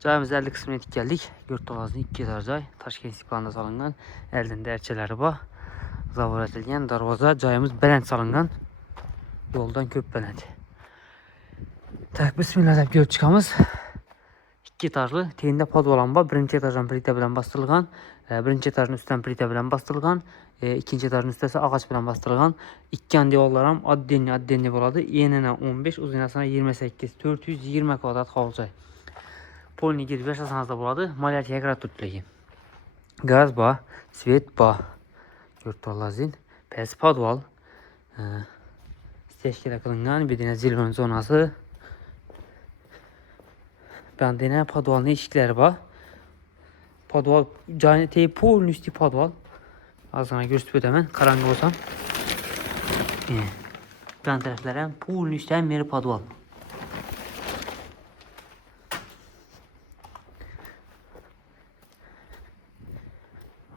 Cayımız 50 kısmına yetik geldik. Görtolazın 2 etar cay. Taşkent istiqbalında salıngan. Əlində ərçələri var. Zavur etilgen darvaza. Cayımız belend salıngan. Yoldan köp belend. Tak bismillah deyip görüp çıkamız. 2 etajlı. Teyinde podvalan var. Birinci etajdan plita bilen bastırılgan. Birinci etajın üstten plita bilen bastırılgan. İkinci etajın üstəsi ağaç bilen bastırılgan. İkkan diyorlarım addenli boladı. Yenene 15, uzunasına 28, 420 kvadrat havlu. Polni girip yaşasanız da buladı. Maliyetiye kadar tutuluyum. Gaz ba, svet ba. Görtolazın. Pes podval. Steşkile kılıngan bir dine zilvan zonası. Ben dine podvalın eşikleri var. Podval, canete polin üstü podval. Ağzına gösterip hemen karanlık olsam. Ben taraflarım polin üstü hem meri podval.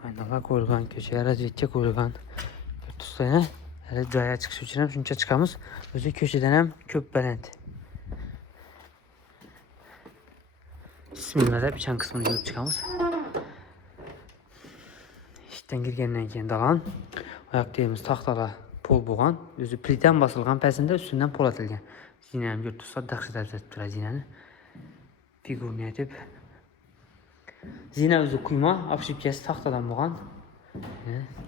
Aynalar koyulgan, köşeye razvetçe koyulgan. Tustayına hele caya çıkış için hem şunca çıkamız. Özü köşeden hem köp belend. Bismillah'da biçen kısmını görüp çıkamız. İşten girgenden keyin dalan. Ayak deyimiz taxtala pol boğan. Özü pliten basılgan pəsində üstündən pol atılgan. Zinəni görüp tutsa daqşıda etib durur zinəni. Figurunu etib. Zina özü kuyma. Apşipkəsi taxtadan boğan.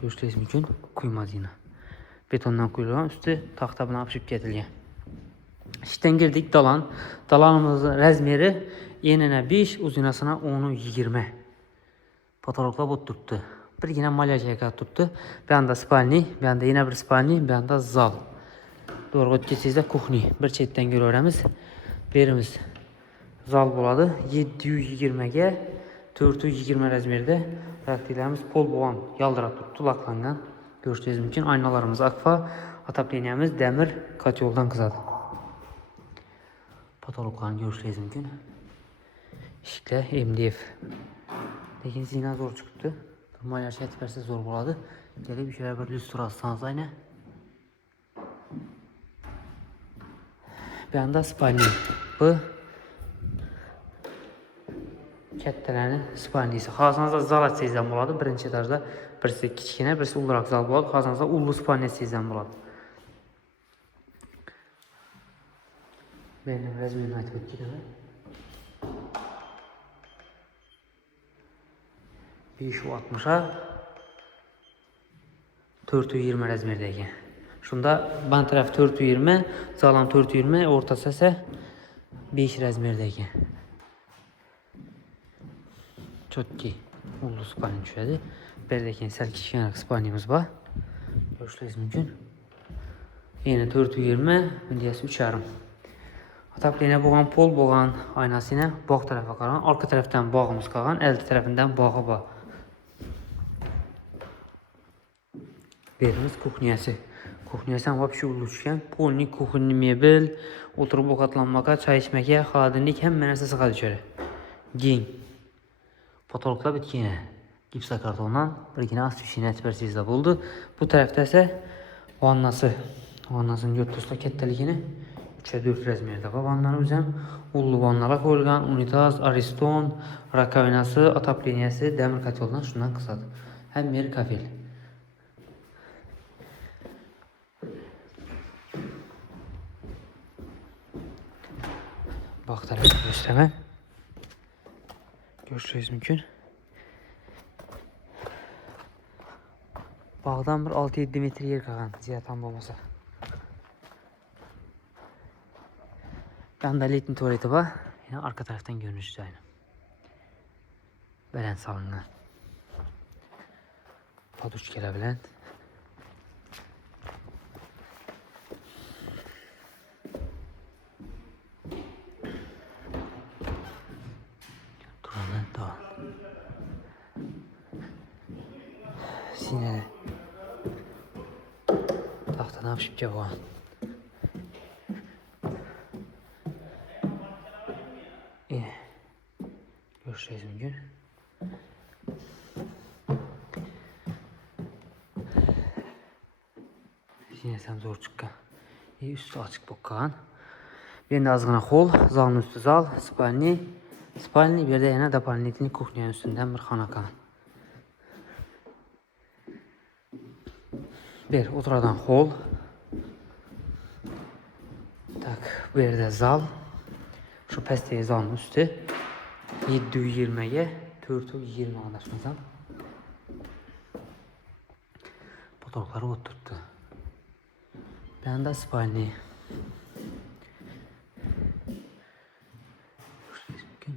Görüşləyiz mümkün. Kuyma zina. Betondan kuyulgan. Üstü taxta buna apşipkə etilgan. İşten girdik dalan. Dalanımızın rəzmeri yenene 5, uzunasına 10'u 20. Patologla bot tuttu. Bir yine malyajaya kadar tuttu. Bir anda spalni, bir anda yine bir spalni, bir anda zal. Doğru geçsizde kuhni. Bir çetten görüremiz. Birimiz zal buladı. 720'ge 420 razmerde praktiklerimiz pol boğan yaldıra tuttu. Laklangan. Görüşeceğiz mümkün. Aynalarımız akfa. Atapleniyemiz demir katyoldan kızadı. Patologlarını görüşeceğiz mümkün. İşte MDF. Lekin zina zor çıktı. Malyaj etverse zor buladı. Gelip şöyle bir lüstür atsanız aynı. Bir anda spalni. Bu kəttələrin spalnisi. Xazanızda zal etsəyizdən buladı. Birinci etajda birisi kiçikine, birisi uldurak zal buladı. Xazanızda ullu spalni etsəyizdən buladı. Benim rəzmini aytıb etkiləmə. 560'a 420 razmerdeki. Şunda ban taraf 420, sağlam 420, ortası ise 5 razmerdeki. Çok ki ullu spalni düşedi. Berdeki sel kiçikən spalnimiz var. Görüşləyiz mümkün. Yine 420, mündiyəsi 3,5. Ataplenə boğan, pol boğan aynası ilə bağ tərəfə qalan, arka tərəfdən bağımız qalan, əldə tərəfindən bağı var. Birimiz kuhniyası. Kuhniyasından vapşı uluşken polni kuhni mebel, oturup okatlanmaka, çay içmeke, xadinlik hem mənəsə sığa düşəri. Giyin. Patologla bitkine. Gipsa kartondan bir yine az fişini etversizdə buldu. Bu tərəfdə isə vannası. Vannasının götürsülə kettelikini 3'e 4 razmerdə var. Vanların üzəm ullu vanlara koyulgan, unitaz, ariston, rakavinası, atapleniyası, demir katyoldan şundan kısadı. Hem meri kafel. Bak tarafı göstermem. Görüşürüz mümkün. Bağdan bir 6-7 metre yer kalan ziyatan olmasa. Yanda letin tuvaleti var. Yine arka taraftan görünüşü aynı. Belen salıngan. Paduş gelebilen. Duranı da. Sinere. Tahta ne yapışıp cevap. Görüşürüz bugün. Yine sen zor çıkan. Üstü açık bakkan. Ben de azgına hol. Zalın üstü zal. Spalni. Spalni bir yerdə yana doполнительный kuxnyanın üstündən bir xanakan. Bir oturadan hol. Tak, bu yerdə zal. Şu pəstəyi zalın üstü. 720'ye 420 anlaşmasam. Potokları oturttu. Ben de spalni.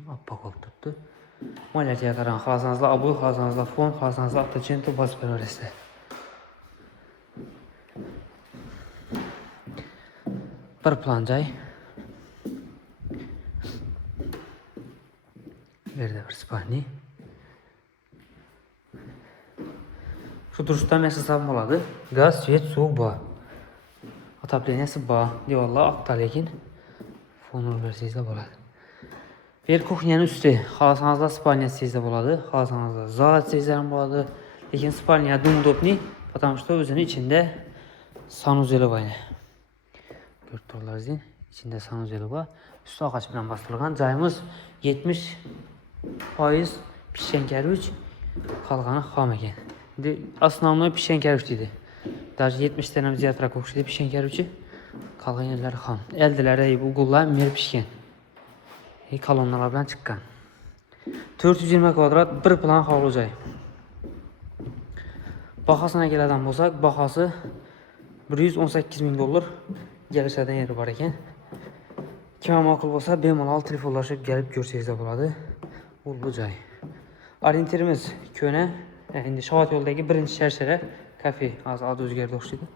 Appak olub tuttu. Maliyyə qaran xalasanızla abu, xalasanızla fon, xalasanızla atacento bas peroresi. Bir plancay. Bir de bir spalni. Şu duruşda mesasam oladı. Gaz, svet, su, bağ. Отоплениясы bağ. Diyorlar akta lekin. Fonu verseyizdə boladı. Bir kuxnyanın üstü. Xalasanızda spalniya sizdə boladı. Xalasanızda zat sizlərin boladı. Lekin spalniya dumdopni. Потому что özünün içində sanuzeli var. Görüb dururlar içində sanuzeli var. Üstü ağaç bilan bastırılған. Cayımız 70% pişən kərviç. Qalğanı xam ekan. Основной pişən kərviç idi. Даже 70 tane ziyatrak oxşaydı pişən kərviçi. Qalğan yerləri xam. Əldiləri bu qullar mer pişkən. Kolonnalardan çıqqan. 420 kvadrat bir plan havlucay. Baxasına gələn bolsaq, baxası 118.000 dollar gəlişlərdən yeri var ekan. Kimə maqul bolsa bemalol telefonlaşıb gəlib görsəyiz də boladı. Ullucay. Orientirimiz köynə, indi Şavat yoldakı birinci şərsərə kafe, az adı özgərdə oxşaydı.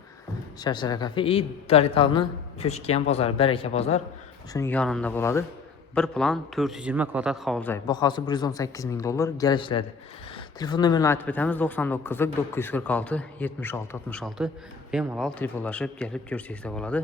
Şərsərə kafe, Daritalını köçkəyən bazar, Bərəkə bazar, şunun yanında boladı. Bir plan 420 kvadrat havlucay. Baxası 118.000 dollar gəlişlədi. Telefon nömrəni aytib etəmiz 99 946 76 66 bemalol telefonlaşıb gəlib görsəyiz də boladı.